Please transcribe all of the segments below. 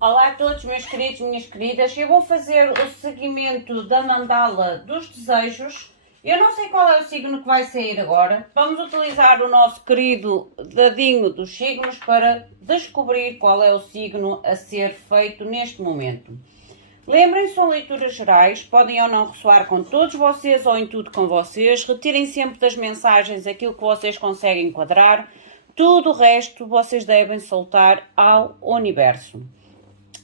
Olá a todos, meus queridos e minhas queridas. Eu vou fazer o seguimento da mandala dos desejos. Eu não sei qual é o signo que vai sair agora. Vamos utilizar o nosso querido dadinho dos signos para descobrir qual é o signo a ser feito neste momento. Lembrem-se, são leituras gerais, podem ou não ressoar com todos vocês ou em tudo com vocês. Retirem sempre das mensagens aquilo que vocês conseguem enquadrar. Tudo o resto vocês devem soltar ao universo.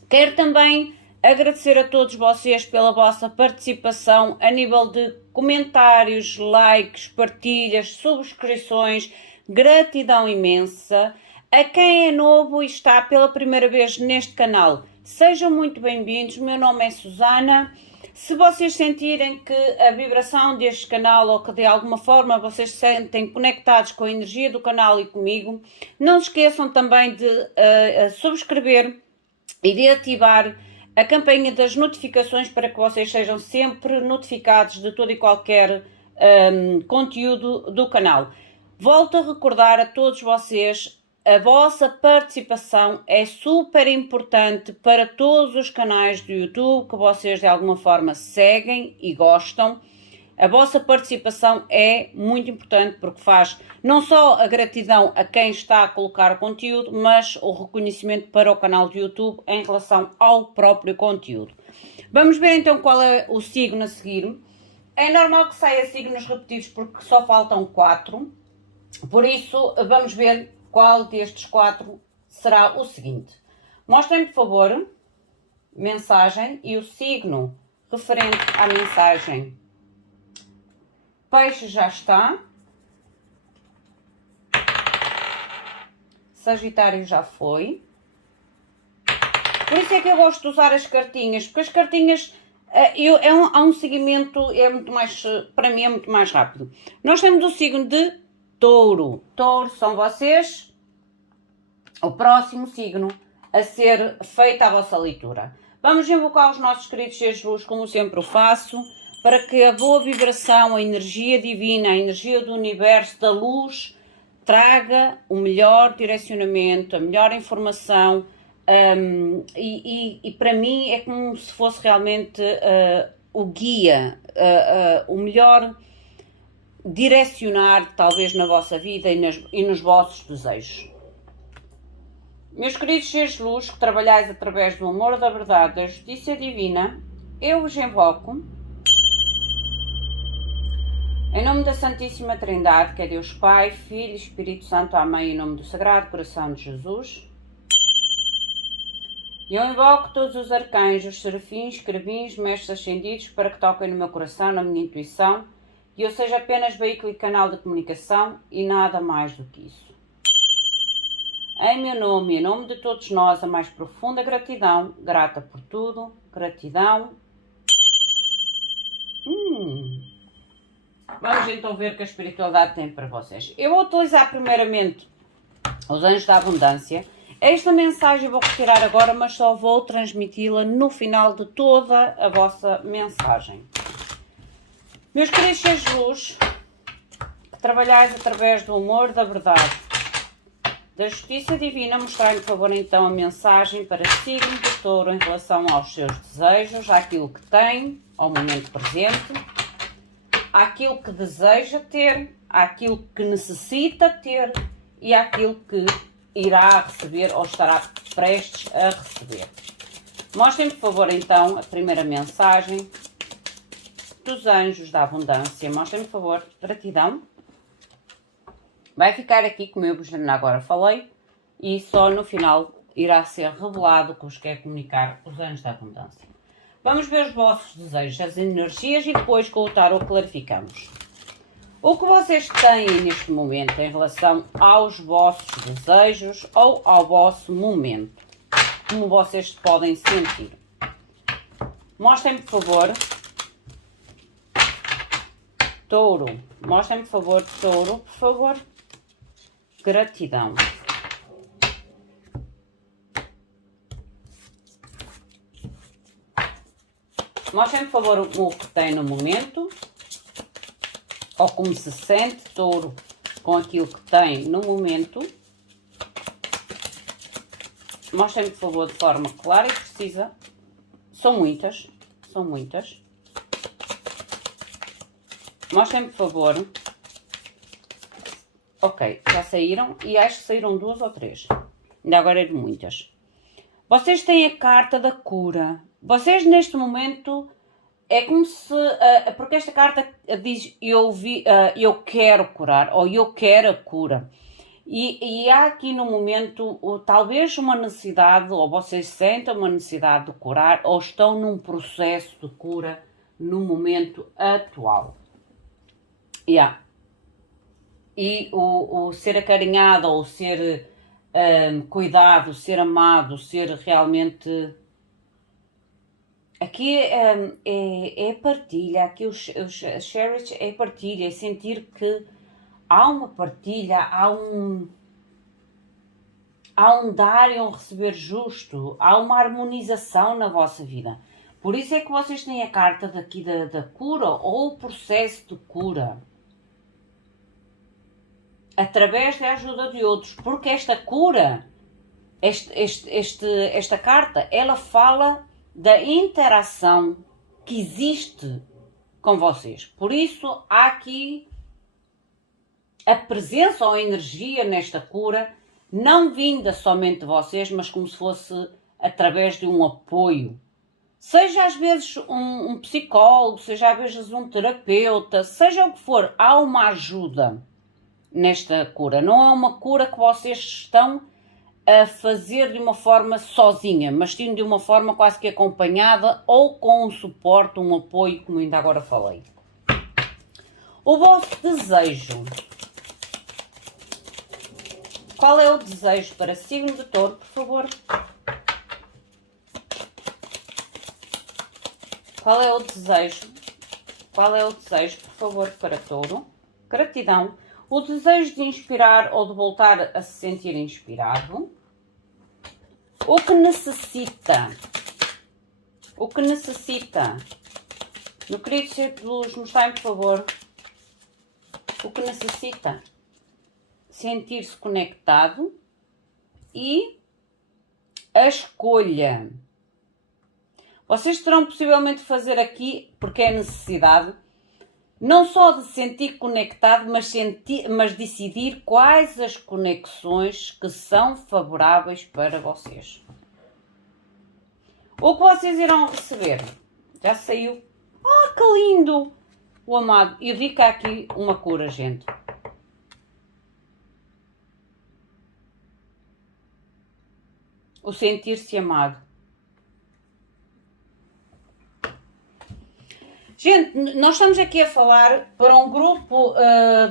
Quero também agradecer a todos vocês pela vossa participação a nível de comentários, likes, partilhas, subscrições. Gratidão imensa. A quem é novo e está pela primeira vez neste canal, sejam muito bem-vindos. Meu nome é Susana. Se vocês sentirem que a vibração deste canal ou que de alguma forma vocês se sentem conectados com a energia do canal e comigo, não se esqueçam também de subscrever e de ativar a campainha das notificações para que vocês sejam sempre notificados de todo e qualquer conteúdo do canal. Volto a recordar a todos vocês, a vossa participação é super importante para todos os canais do YouTube que vocês de alguma forma seguem e gostam. A vossa participação é muito importante porque faz não só a gratidão a quem está a colocar o conteúdo, mas o reconhecimento para o canal do YouTube em relação ao próprio conteúdo. Vamos ver então qual é o signo a seguir. É normal que saia signos repetidos porque só faltam 4. Por isso, vamos ver qual destes 4 será o seguinte. Mostrem-me, por favor, mensagem e o signo referente à mensagem. Peixe já está. Sagitário já foi. Por isso é que eu gosto de usar as cartinhas, porque as cartinhas há um seguimento, é muito mais, para mim é muito mais rápido. Nós temos o signo de Touro. Touro são vocês, o próximo signo a ser feita a vossa leitura. Vamos invocar os nossos queridos seres de luz, como sempre o faço, para que a boa vibração, a energia divina, a energia do universo, da luz, traga o melhor direcionamento, a melhor informação, e para mim é como se fosse realmente o guia, o melhor direcionar talvez na vossa vida e nos vossos desejos. Meus queridos seres de luz, que trabalhais através do amor, da verdade, da justiça divina, eu vos invoco em nome da Santíssima Trindade, que é Deus Pai, Filho e Espírito Santo, amém, em nome do Sagrado Coração de Jesus. E eu invoco todos os arcanjos, serafins, querubins, mestres ascendidos, para que toquem no meu coração, na minha intuição, e eu seja apenas veículo e canal de comunicação e nada mais do que isso. Em meu nome e em nome de todos nós, a mais profunda gratidão, grata por tudo, gratidão. Vamos então ver o que a espiritualidade tem para vocês. Eu vou utilizar primeiramente os anjos da abundância. Esta mensagem eu vou retirar agora, mas só vou transmiti-la no final de toda a vossa mensagem. Meus queridos seres de luz, que trabalhais através do amor, da verdade, da justiça divina, mostrai-me, por favor, então a mensagem para signo de Touro em relação aos seus desejos, àquilo que tem, ao momento presente, àquilo que deseja ter, àquilo que necessita ter e àquilo que irá receber ou estará prestes a receber. Mostrem, por favor, então, a primeira mensagem dos anjos da abundância. Mostrem, por favor, gratidão. Vai ficar aqui, como eu vos agora falei, e só no final irá ser revelado o que vos quer comunicar os anjos da abundância. Vamos ver os vossos desejos, as energias, e depois com o tarot clarificamos. O que vocês têm neste momento em relação aos vossos desejos ou ao vosso momento. Como vocês podem sentir. Mostrem-me, por favor, Touro. Mostrem-me, por favor, Touro, por favor. Gratidão. Mostrem, por favor, o que tem no momento. Ou como se sente, Touro, com aquilo que tem no momento. Mostrem-me, por favor, de forma clara e precisa. São muitas. São muitas. Mostrem-me, por favor. Ok, já saíram. E acho que saíram 2 ou 3. Ainda agora é de muitas. Vocês têm a carta da cura. Vocês, neste momento, é como se... porque esta carta diz eu quero curar, ou eu quero a cura. E há aqui no momento, talvez uma necessidade, ou vocês sentem uma necessidade de curar, ou estão num processo de cura no momento atual. E o ser acarinhado, ou ser cuidado, ser amado, ser realmente... Aqui é partilha, aqui os cherish é partilha, é sentir que há uma partilha, há um dar e um receber justo, há uma harmonização na vossa vida. Por isso é que vocês têm a carta daqui da cura, ou o processo de cura. Através da ajuda de outros, porque esta cura, esta carta, ela fala da interação que existe com vocês. Por isso, há aqui a presença ou a energia nesta cura, não vinda somente de vocês, mas como se fosse através de um apoio. Seja às vezes um psicólogo, seja às vezes um terapeuta, seja o que for, há uma ajuda nesta cura. Não é uma cura que vocês estão a fazer de uma forma sozinha, mas sim de uma forma quase que acompanhada ou com um suporte, um apoio, como ainda agora falei. O vosso desejo. Qual é o desejo para signo de Touro, por favor? Qual é o desejo? Qual é o desejo, por favor, para Touro? Gratidão. O desejo de inspirar ou de voltar a se sentir inspirado. O que necessita? O que necessita? Meu querido ser de luz, mostrai-me, por favor. O que necessita? Sentir-se conectado e a escolha. Vocês terão possivelmente de fazer aqui, porque é necessidade, não só de sentir conectado, mas decidir quais as conexões que são favoráveis para vocês. O que vocês irão receber? Já saiu. Ah, que lindo! O amado. E fica aqui uma cura, gente. O sentir-se amado. Gente, nós estamos aqui a falar para um grupo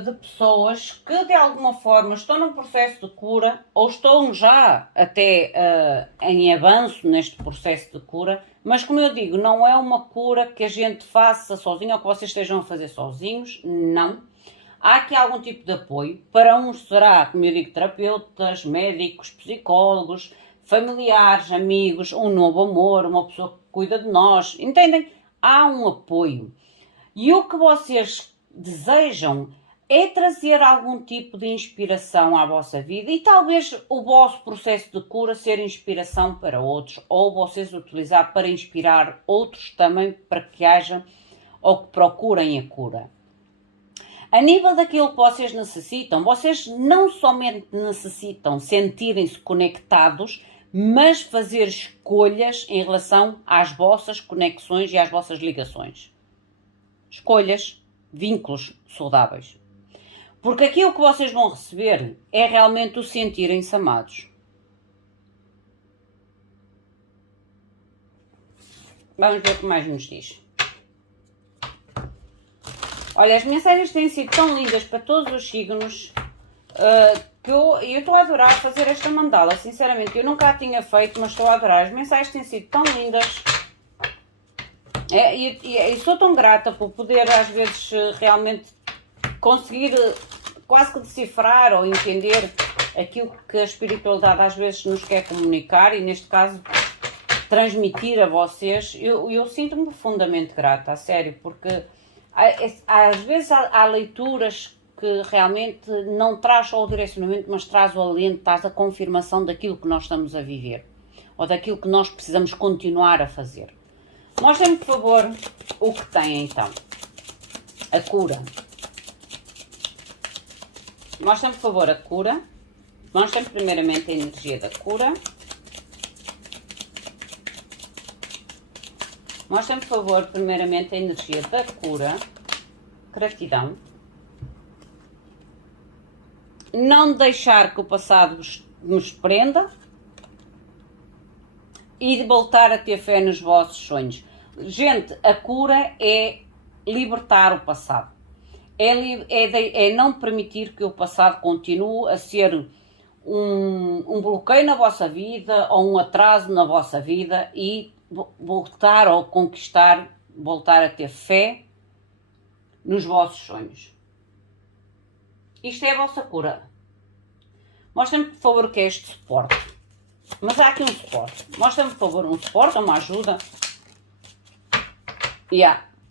de pessoas que de alguma forma estão num processo de cura ou estão já até em avanço neste processo de cura, mas como eu digo, não é uma cura que a gente faça sozinho ou que vocês estejam a fazer sozinhos, não. Há aqui algum tipo de apoio. Para uns será, como eu digo, terapeutas, médicos, psicólogos, familiares, amigos, um novo amor, uma pessoa que cuida de nós, entendem? Há um apoio. E o que vocês desejam é trazer algum tipo de inspiração à vossa vida e talvez o vosso processo de cura ser inspiração para outros ou vocês utilizar para inspirar outros também para que hajam ou que procurem a cura. A nível daquilo que vocês necessitam, vocês não somente necessitam sentirem-se conectados, mas fazer escolhas em relação às vossas conexões e às vossas ligações. Escolhas, vínculos saudáveis. Porque aquilo que vocês vão receber é realmente o sentirem-se amados. Vamos ver o que mais nos diz. Olha, as mensagens têm sido tão lindas para todos os signos que eu estou a adorar fazer esta mandala. Sinceramente, eu nunca a tinha feito, mas estou a adorar. As mensagens têm sido tão lindas. E sou tão grata por poder, às vezes, realmente conseguir quase que decifrar ou entender aquilo que a espiritualidade às vezes nos quer comunicar e, neste caso, transmitir a vocês. Eu sinto-me profundamente grata, a sério, porque às vezes há leituras que realmente não traz só o direcionamento, mas traz o alento, traz a confirmação daquilo que nós estamos a viver. ou daquilo que nós precisamos continuar a fazer. Mostrem-me, por favor, o que tem então. A cura. Mostrem-me, por favor, a cura. Mostrem-me primeiramente a energia da cura. Mostrem-me, por favor, primeiramente a energia da cura. Gratidão. Não deixar que o passado nos prenda. E de voltar a ter fé nos vossos sonhos. Gente, a cura é libertar o passado. É não permitir que o passado continue a ser um bloqueio na vossa vida ou um atraso na vossa vida e voltar a conquistar, voltar a ter fé nos vossos sonhos. Isto é a vossa cura. Mostrem-me, por favor, o que é este suporte. Mas há aqui um suporte. Mostra-me, por favor, um suporte, uma ajuda.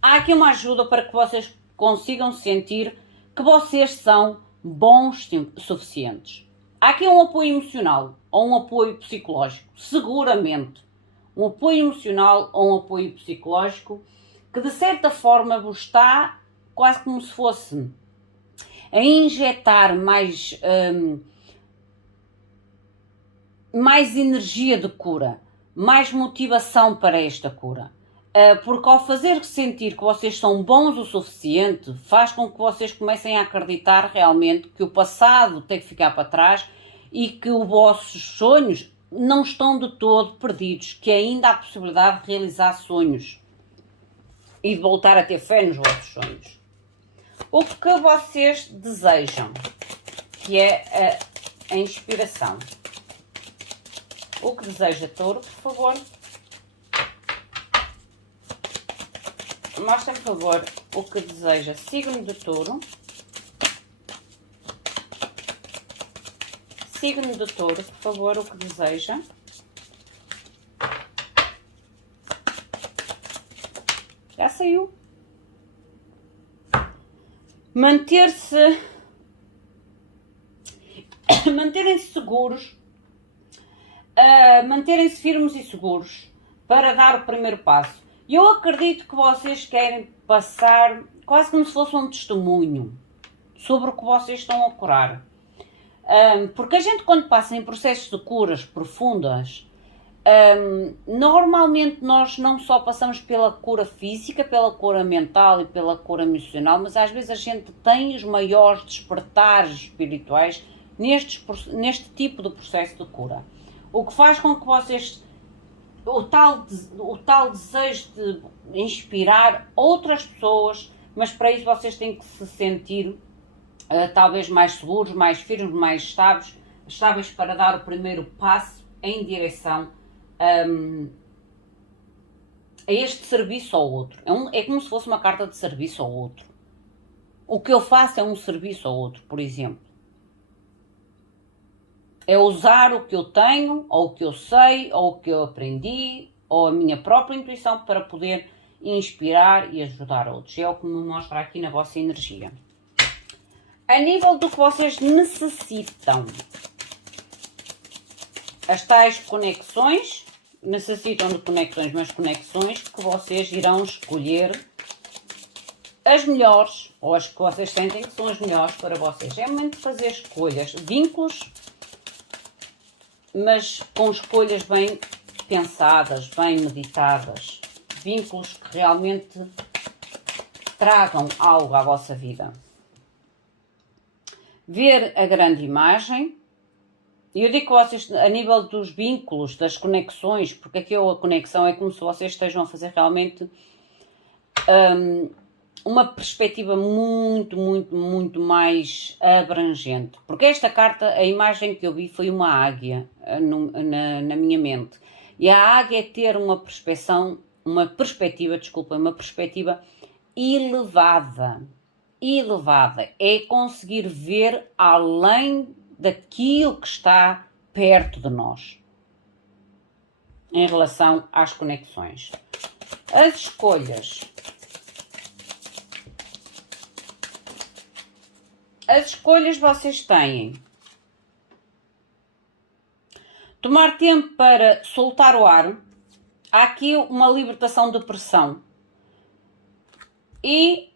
Há aqui uma ajuda para que vocês consigam sentir que vocês são bons suficientes. Há aqui um apoio emocional ou um apoio psicológico, seguramente. Um apoio emocional ou um apoio psicológico que de certa forma vos está quase como se fosse a injetar mais energia de cura, mais motivação para esta cura. Porque ao fazer sentir que vocês são bons o suficiente, faz com que vocês comecem a acreditar realmente que o passado tem que ficar para trás e que os vossos sonhos não estão de todo perdidos, que ainda há possibilidade de realizar sonhos e de voltar a ter fé nos vossos sonhos. O que vocês desejam, que é a inspiração. O que deseja Touro, por favor? Mostra-me, por favor, o que deseja signo de Touro. Signo de Touro, por favor, o que deseja. Já saiu. Manterem-se seguros, manterem-se firmes e seguros para dar o primeiro passo. Eu acredito que vocês querem passar quase como se fosse um testemunho sobre o que vocês estão a curar. Porque a gente, quando passa em processos de curas profundas, normalmente nós não só passamos pela cura física, pela cura mental e pela cura emocional, mas às vezes a gente tem os maiores despertares espirituais neste tipo de processo de cura. O que faz com que vocês, o tal desejo de inspirar outras pessoas, mas para isso vocês têm que se sentir talvez mais seguros, mais firmes, mais estáveis para dar o primeiro passo em direção a este serviço ao outro. É como se fosse uma carta de serviço ao outro. O que eu faço é um serviço ao outro, por exemplo. É usar o que eu tenho, ou o que eu sei, ou o que eu aprendi, ou a minha própria intuição para poder inspirar e ajudar outros. É o que me mostra aqui na vossa energia. A nível do que vocês necessitam, as tais conexões, necessitam de conexões, mas conexões que vocês irão escolher as melhores, ou as que vocês sentem que são as melhores para vocês. É momento de fazer escolhas, vínculos, mas com escolhas bem pensadas, bem meditadas. Vínculos que realmente tragam algo à vossa vida. Ver a grande imagem. E eu digo que vocês, a nível dos vínculos, das conexões, porque aqui a conexão é como se vocês estejam a fazer realmente uma perspectiva muito, muito, muito mais abrangente. Porque esta carta, a imagem que eu vi foi uma águia na minha mente. E a águia é ter uma perspectiva elevada. Elevada. É conseguir ver além daquilo que está perto de nós. Em relação às conexões. As escolhas. As escolhas vocês têm Tomar tempo para soltar o ar. Há aqui uma libertação de pressão. E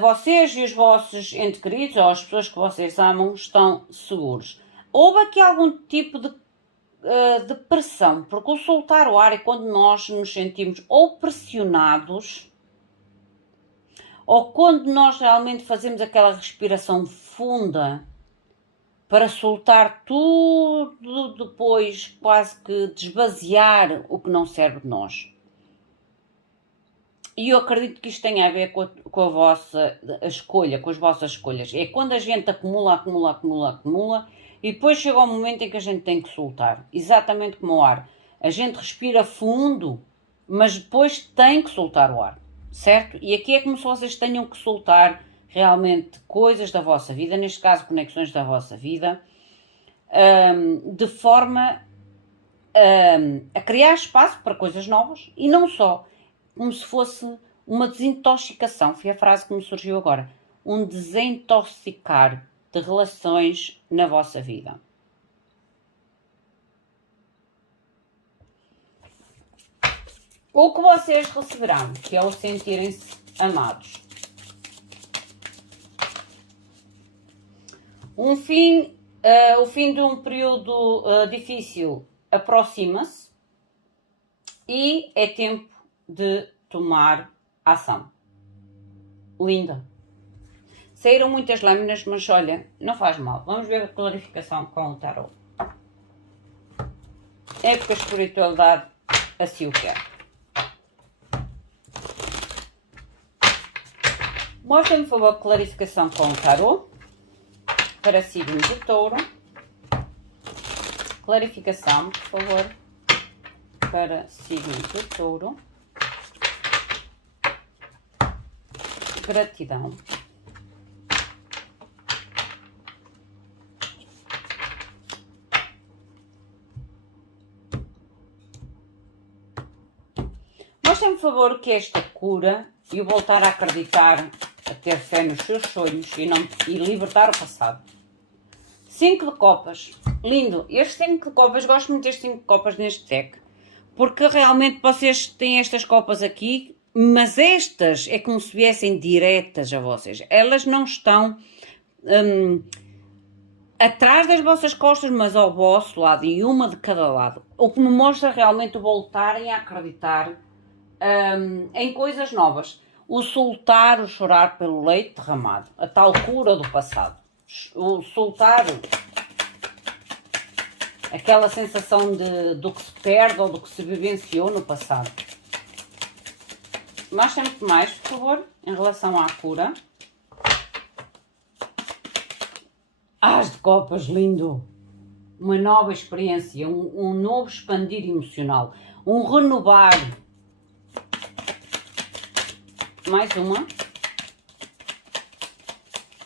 vocês e os vossos entes queridos, ou as pessoas que vocês amam, estão seguros. Houve aqui algum tipo de pressão, porque o soltar o ar é quando nós nos sentimos ou pressionados, ou quando nós realmente fazemos aquela respiração funda para soltar tudo, depois quase que desvaziar o que não serve de nós. E eu acredito que isto tem a ver com a vossa escolha, com as vossas escolhas. É quando a gente acumula e depois chega o momento em que a gente tem que soltar. Exatamente como o ar. A gente respira fundo, mas depois tem que soltar o ar, certo? E aqui é como se vocês tenham que soltar realmente coisas da vossa vida, neste caso conexões da vossa vida, de forma a criar espaço para coisas novas e não só, como se fosse uma desintoxicação, foi a frase que me surgiu agora, um desintoxicar de relações na vossa vida. O que vocês receberão, que é o sentirem-se amados. O fim de um período difícil aproxima-se e é tempo de tomar ação. Linda. Saíram muitas lâminas, mas olha, não faz mal. Vamos ver a clarificação com o tarot. É porque a espiritualidade assim o quer. Mostra-me, por favor, a clarificação com o tarot para signo de Touro. Clarificação, por favor, para signo de Touro. Gratidão. Mostrem-me, por favor, o que é esta cura e o voltar a acreditar, a ter fé nos seus sonhos e libertar o passado. 5 de copas. Lindo. Este 5 de copas, gosto muito destes 5 de copas neste deck, porque realmente vocês têm estas copas aqui, mas estas é como se viessem diretas a vocês. Elas não estão atrás das vossas costas, mas ao vosso lado, e uma de cada lado. O que me mostra realmente o voltarem a acreditar em coisas novas. O soltar, o chorar pelo leite derramado. A tal cura do passado. O soltar aquela sensação do que se perde ou do que se vivenciou no passado. Mostrem-me mais, por favor, em relação à cura. As de copas, lindo! Uma nova experiência, um novo expandir emocional, um renovar. Mais uma.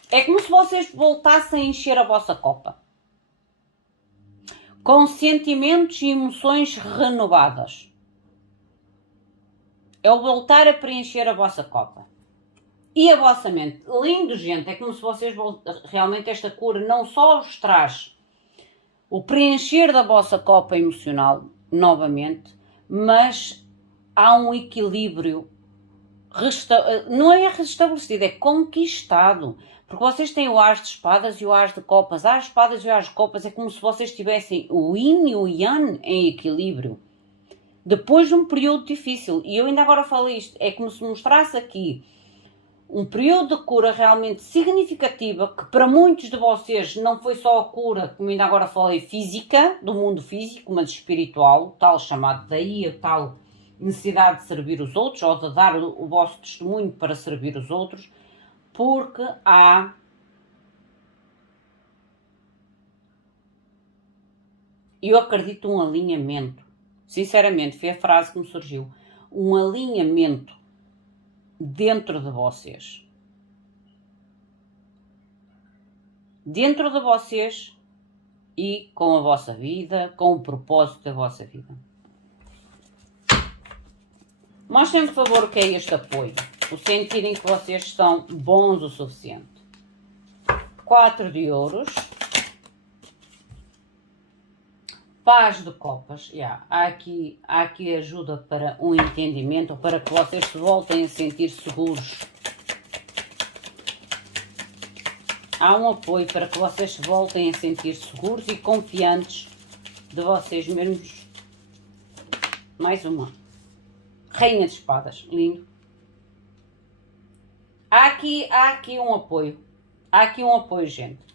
É como se vocês voltassem a encher a vossa copa. Com sentimentos e emoções renovadas. É o voltar a preencher a vossa copa. E a vossa mente. Lindo, gente. É como se vocês realmente esta cura não só vos traz o preencher da vossa copa emocional, novamente, mas há um equilíbrio. Não é restabelecido, é conquistado. Porque vocês têm o as de espadas e o as de copas. As de espadas e o as de copas é como se vocês tivessem o yin e o yang em equilíbrio. Depois de um período difícil. E eu ainda agora falei isto. É como se mostrasse aqui um período de cura realmente significativa, que para muitos de vocês não foi só a cura, como ainda agora falei, física, do mundo físico, mas espiritual, tal chamado, daí a tal necessidade de servir os outros, ou de dar o vosso testemunho para servir os outros, porque eu acredito um alinhamento, sinceramente, foi a frase que me surgiu, um alinhamento dentro de vocês. Dentro de vocês e com a vossa vida, com o propósito da vossa vida. Mostrem, por favor, o que é este apoio. O sentirem que vocês estão bons o suficiente. 4 de ouros. Paz de copas, há aqui ajuda para um entendimento, ou para que vocês se voltem a sentir seguros. Há um apoio para que vocês se voltem a sentir seguros e confiantes de vocês mesmos. Mais uma. Rainha de espadas, lindo. Há aqui um apoio. Há aqui um apoio, gente,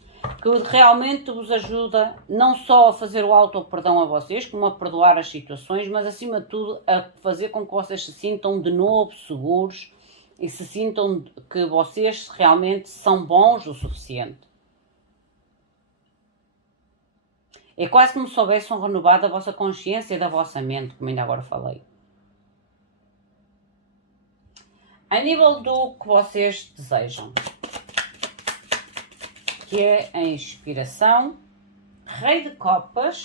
que realmente vos ajuda não só a fazer o auto-perdão a vocês, como a perdoar as situações, mas acima de tudo a fazer com que vocês se sintam de novo seguros e se sintam que vocês realmente são bons o suficiente. É quase como se soubessem renovar da vossa consciência e da vossa mente, como ainda agora falei. A nível do que vocês desejam, que é a inspiração, Rei de Copas,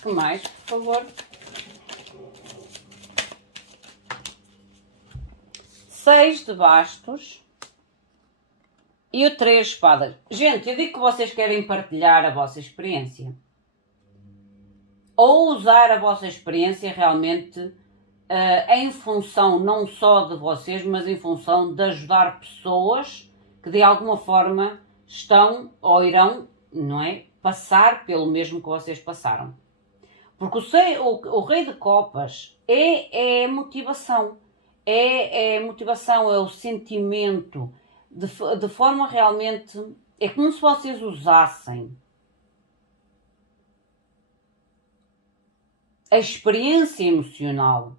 que mais, por favor? Seis de bastos e o 3 de espadas. Gente, eu digo que vocês querem partilhar a vossa experiência ou usar a vossa experiência realmente em função não só de vocês, mas em função de ajudar pessoas que de alguma forma estão ou irão, não é, passar pelo mesmo que vocês passaram. Porque o Rei de Copas é motivação, é motivação, é o sentimento, de forma realmente, é como se vocês usassem a experiência emocional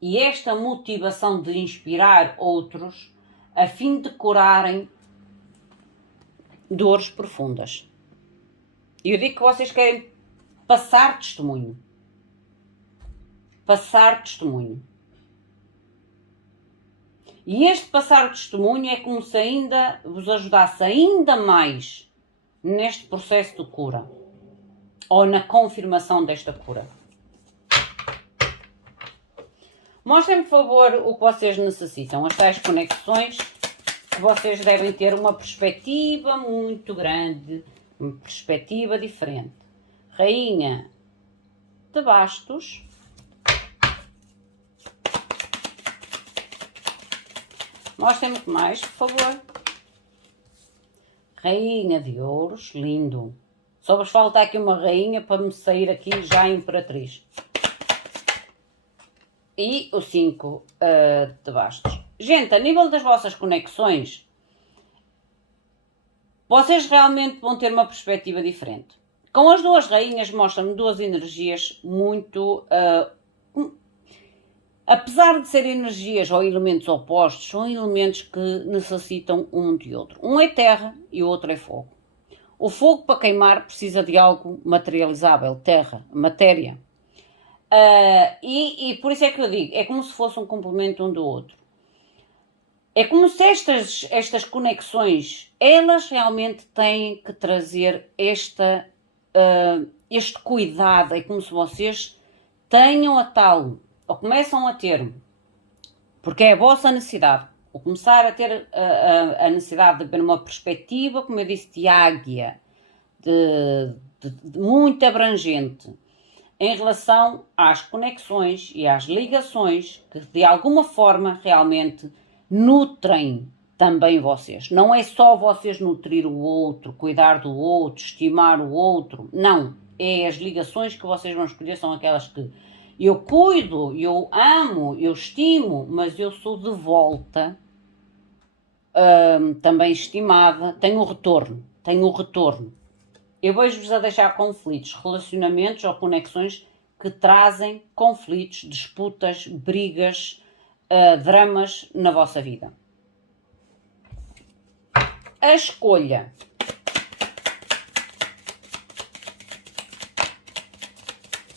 e esta motivação de inspirar outros a fim de curarem dores profundas. E eu digo que vocês querem passar testemunho. Passar testemunho. E este passar testemunho é como se ainda vos ajudasse ainda mais neste processo de cura. Ou na confirmação desta cura. Mostrem, por favor, o que vocês necessitam. As tais conexões que vocês devem ter uma perspectiva muito grande. Uma perspectiva diferente. Rainha de bastos. Mostrem-me o que mais, por favor. Rainha de ouros. Lindo. Só vos falta aqui uma rainha para me sair aqui já a imperatriz. E o 5 de bastos. Gente, a nível das vossas conexões, vocês realmente vão ter uma perspectiva diferente. Com as duas rainhas mostram-me duas energias muito... apesar de serem energias ou elementos opostos, são elementos que necessitam um de outro. Um é terra e o outro é fogo. O fogo, para queimar, precisa de algo materializável, terra, matéria. E por isso é que eu digo, é como se fosse um complemento um do outro. É como se estas conexões, elas realmente têm que trazer este cuidado. É como se vocês tenham a tal, ou começam a ter, porque é a vossa necessidade, ou começar a ter a necessidade de ver uma perspectiva, como eu disse, de águia, de muito abrangente, em relação às conexões e às ligações que de alguma forma realmente nutrem também vocês. Não é só vocês nutrir o outro, cuidar do outro, estimar o outro. Não. É as ligações que vocês vão escolher, são aquelas que eu cuido, eu amo, eu estimo, mas eu sou de volta também estimada, tenho um retorno. Eu vejo-vos a deixar conflitos, relacionamentos ou conexões que trazem conflitos, disputas, brigas, dramas na vossa vida. A escolha.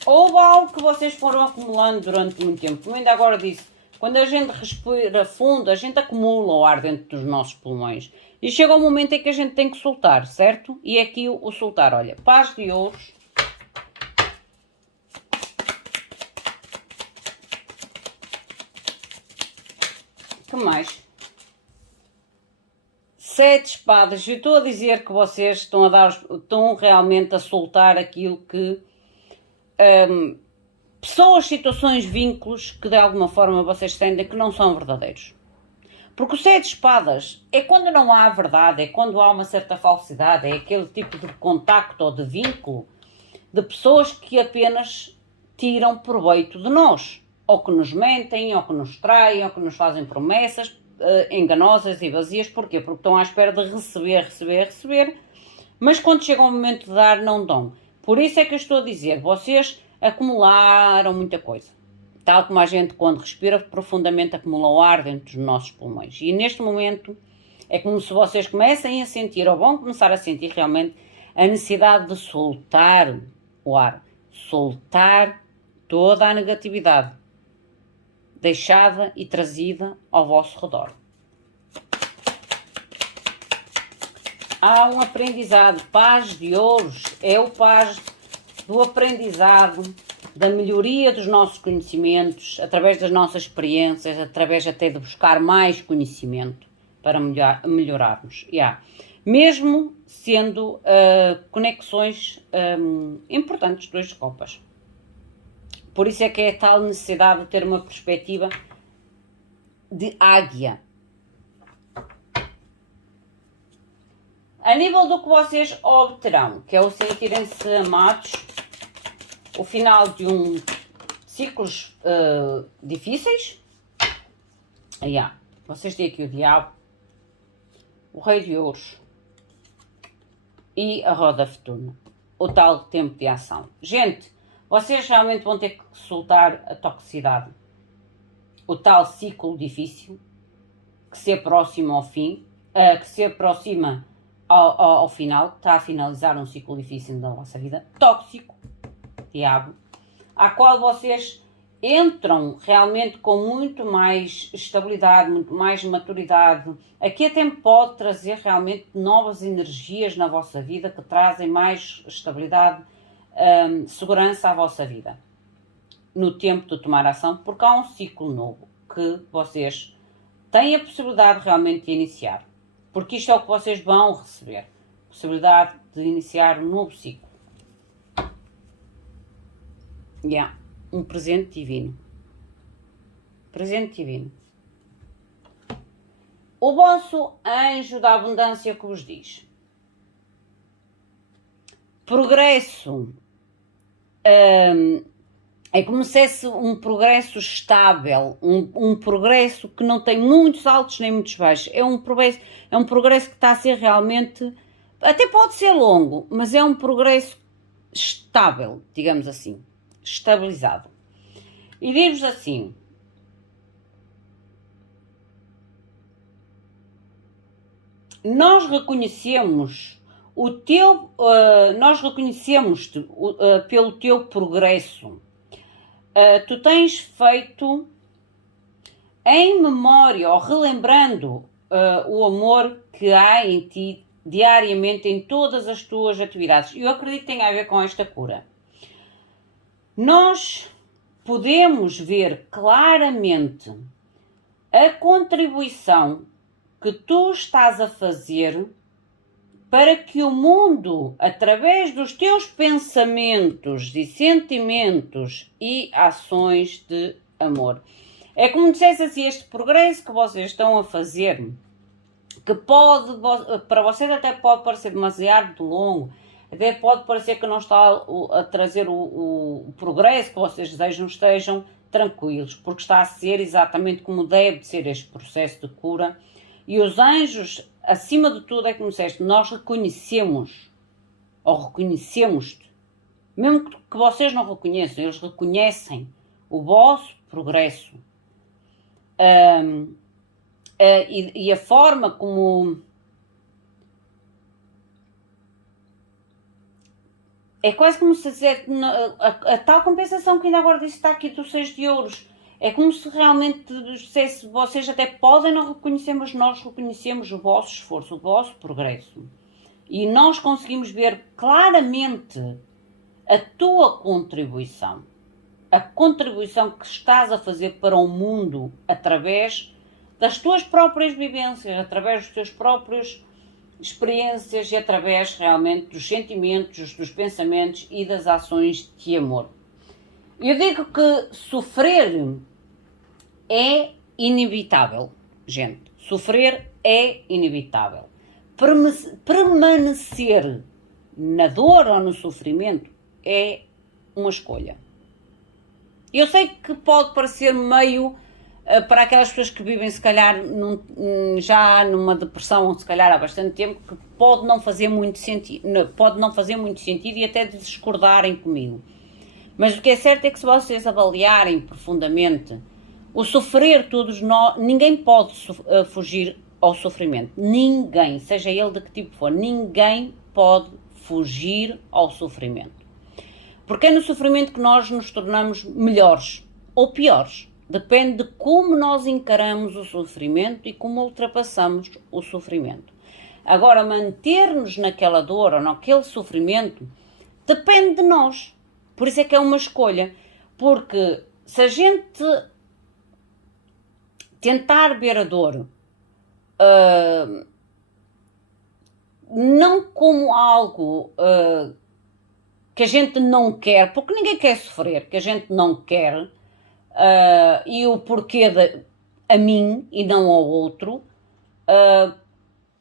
Houve algo que vocês foram acumulando durante muito tempo. Como ainda agora disse, quando a gente respira fundo, a gente acumula o ar dentro dos nossos pulmões. E chega um momento em que a gente tem que soltar, certo? E aqui o soltar, olha, paz de ouros. Que mais? Sete de espadas. Eu estou a dizer que vocês estão realmente a soltar aquilo que pessoas, situações, vínculos que de alguma forma vocês sentem que não são verdadeiros. Porque o sete de espadas é quando não há verdade, é quando há uma certa falsidade, é aquele tipo de contacto ou de vínculo de pessoas que apenas tiram proveito de nós, ou que nos mentem, ou que nos traem, ou que nos fazem promessas enganosas e vazias. Porquê? Porque estão à espera de receber, mas quando chega o momento de dar, não dão. Por isso é que eu estou a dizer, vocês acumularam muita coisa. Tal como a gente, quando respira profundamente, acumula o ar dentro dos nossos pulmões. E neste momento é como se vocês comecem a sentir, ou vão começar a sentir realmente, a necessidade de soltar o ar. Soltar toda a negatividade deixada e trazida ao vosso redor. Há um aprendizado, paz de ouros, é o paz do aprendizado, da melhoria dos nossos conhecimentos, através das nossas experiências, através até de buscar mais conhecimento para melhorarmos. Mesmo sendo conexões importantes, dois de copas. Por isso é que é tal necessidade de ter uma perspectiva de águia. A nível do que vocês obterão, que é o sentirem-se amados, o final de ciclos difíceis. Vocês têm aqui o diabo, o rei de ouros e a roda fortuna, o tal tempo de ação. Gente, vocês realmente vão ter que soltar a toxicidade, o tal ciclo difícil que se aproxima ao fim, que se aproxima ao final, está a finalizar um ciclo difícil da vossa vida, tóxico, diabo, à qual vocês entram realmente com muito mais estabilidade, muito mais maturidade. Aqui até pode trazer realmente novas energias na vossa vida que trazem mais estabilidade, segurança à vossa vida no tempo de tomar ação, porque há um ciclo novo que vocês têm a possibilidade realmente de iniciar, porque isto é o que vocês vão receber, possibilidade de iniciar um novo ciclo. Um presente divino. Presente divino. O vosso anjo da abundância que vos diz: progresso. É como se fosse um progresso estável, um progresso que não tem muitos altos nem muitos baixos. É um progresso que está a ser realmente, até pode ser longo, mas é um progresso estável, digamos assim, estabilizado. E digo-vos assim: nós reconhecemos reconhecemos-te pelo teu progresso. Tu tens feito em memória ou relembrando o amor que há em ti diariamente em todas as tuas atividades. Eu acredito que tem a ver com esta cura. Nós podemos ver claramente a contribuição que tu estás a fazer para que o mundo, através dos teus pensamentos e sentimentos e ações de amor. É como dissesse assim, este progresso que vocês estão a fazer, que para vocês até pode parecer demasiado longo, até pode parecer que não está a trazer o progresso que vocês desejam, estejam tranquilos, porque está a ser exatamente como deve ser este processo de cura. E os anjos, acima de tudo, é como disseste, nós reconhecemos, ou reconhecemos-te, mesmo que vocês não reconheçam, eles reconhecem o vosso progresso. E a forma como... É quase como se dizer, a tal compensação que ainda agora disse está aqui dos 6 de ouros. É como se realmente dissesse, vocês até podem não reconhecer, mas nós reconhecemos o vosso esforço, o vosso progresso. E nós conseguimos ver claramente a tua contribuição. A contribuição que estás a fazer para o mundo através das tuas próprias vivências, através dos teus próprios experiências e através realmente dos sentimentos, dos pensamentos e das ações de amor. Eu digo que sofrer é inevitável, gente. Sofrer é inevitável. Permanecer na dor ou no sofrimento é uma escolha. Eu sei que pode parecer meio para aquelas pessoas que vivem se calhar já numa depressão, se calhar há bastante tempo, que pode não fazer muito sentido e até discordarem comigo. Mas o que é certo é que se vocês avaliarem profundamente o sofrer, ninguém pode fugir ao sofrimento. Ninguém, seja ele de que tipo for, ninguém pode fugir ao sofrimento. Porque é no sofrimento que nós nos tornamos melhores ou piores. Depende de como nós encaramos o sofrimento e como ultrapassamos o sofrimento. Agora, manter-nos naquela dor ou naquele sofrimento depende de nós. Por isso é que é uma escolha. Porque se a gente tentar ver a dor não como algo que a gente não quer, porque ninguém quer sofrer, que a gente não quer, e o porquê a mim e não ao outro,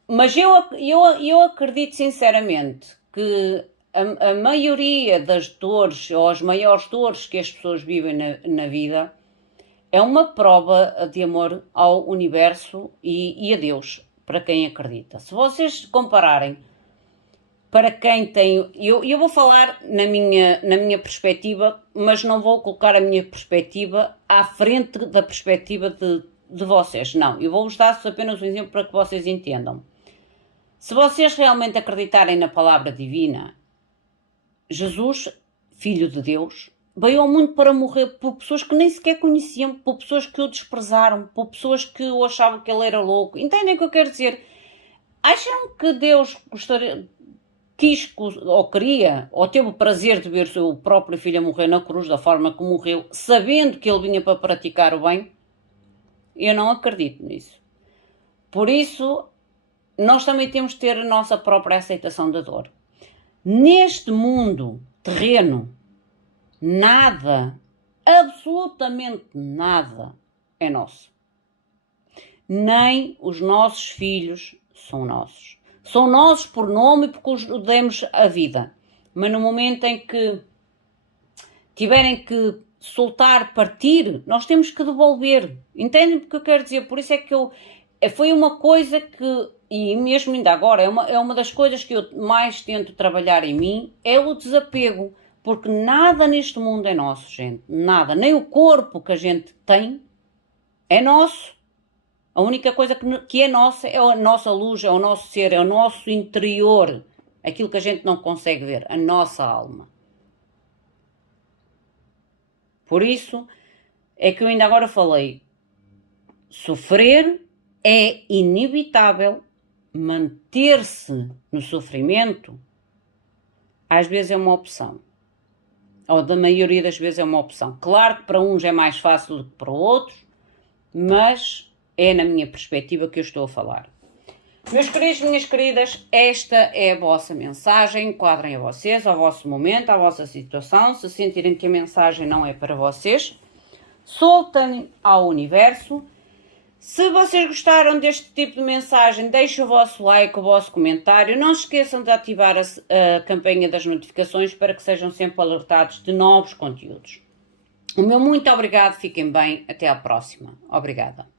mas eu acredito sinceramente que a maioria das dores, ou as maiores dores que as pessoas vivem na vida, é uma prova de amor ao universo e a Deus, para quem acredita. Se vocês compararem, para quem tem... Eu vou falar na minha perspectiva, mas não vou colocar a minha perspectiva à frente da perspectiva de vocês. Não, eu vou-vos dar apenas um exemplo para que vocês entendam. Se vocês realmente acreditarem na palavra divina, Jesus, Filho de Deus, veio ao mundo para morrer por pessoas que nem sequer conheciam, por pessoas que o desprezaram, por pessoas que o achavam que ele era louco. Entendem o que eu quero dizer? Acham que Deus quis ou queria, ou teve o prazer de ver o seu próprio filho a morrer na cruz da forma que morreu, sabendo que ele vinha para praticar o bem? Eu não acredito nisso. Por isso, nós também temos de ter a nossa própria aceitação da dor. Neste mundo terreno, nada, absolutamente nada é nosso. Nem os nossos filhos são nossos. São nossos por nome e porque os demos a vida. Mas no momento em que tiverem que soltar, partir, nós temos que devolver. Entendem o que eu quero dizer? Por isso é que foi uma coisa que, e mesmo ainda agora, é uma das coisas que eu mais tento trabalhar em mim, é o desapego. Porque nada neste mundo é nosso, gente. Nada. Nem o corpo que a gente tem é nosso. A única coisa que é nossa é a nossa luz, é o nosso ser, é o nosso interior. Aquilo que a gente não consegue ver. A nossa alma. Por isso é que eu ainda agora falei. Sofrer é inevitável. Manter-se no sofrimento às vezes é uma opção. Ou da maioria das vezes é uma opção. Claro que para uns é mais fácil do que para outros, mas é na minha perspectiva que eu estou a falar. Meus queridos, minhas queridas, esta é a vossa mensagem. Enquadrem a vocês, ao vosso momento, à vossa situação. Se sentirem que a mensagem não é para vocês, soltem ao universo. Se vocês gostaram deste tipo de mensagem, deixem o vosso like, o vosso comentário. Não se esqueçam de ativar a campanha das notificações para que sejam sempre alertados de novos conteúdos. O meu muito obrigado, fiquem bem, até à próxima. Obrigada.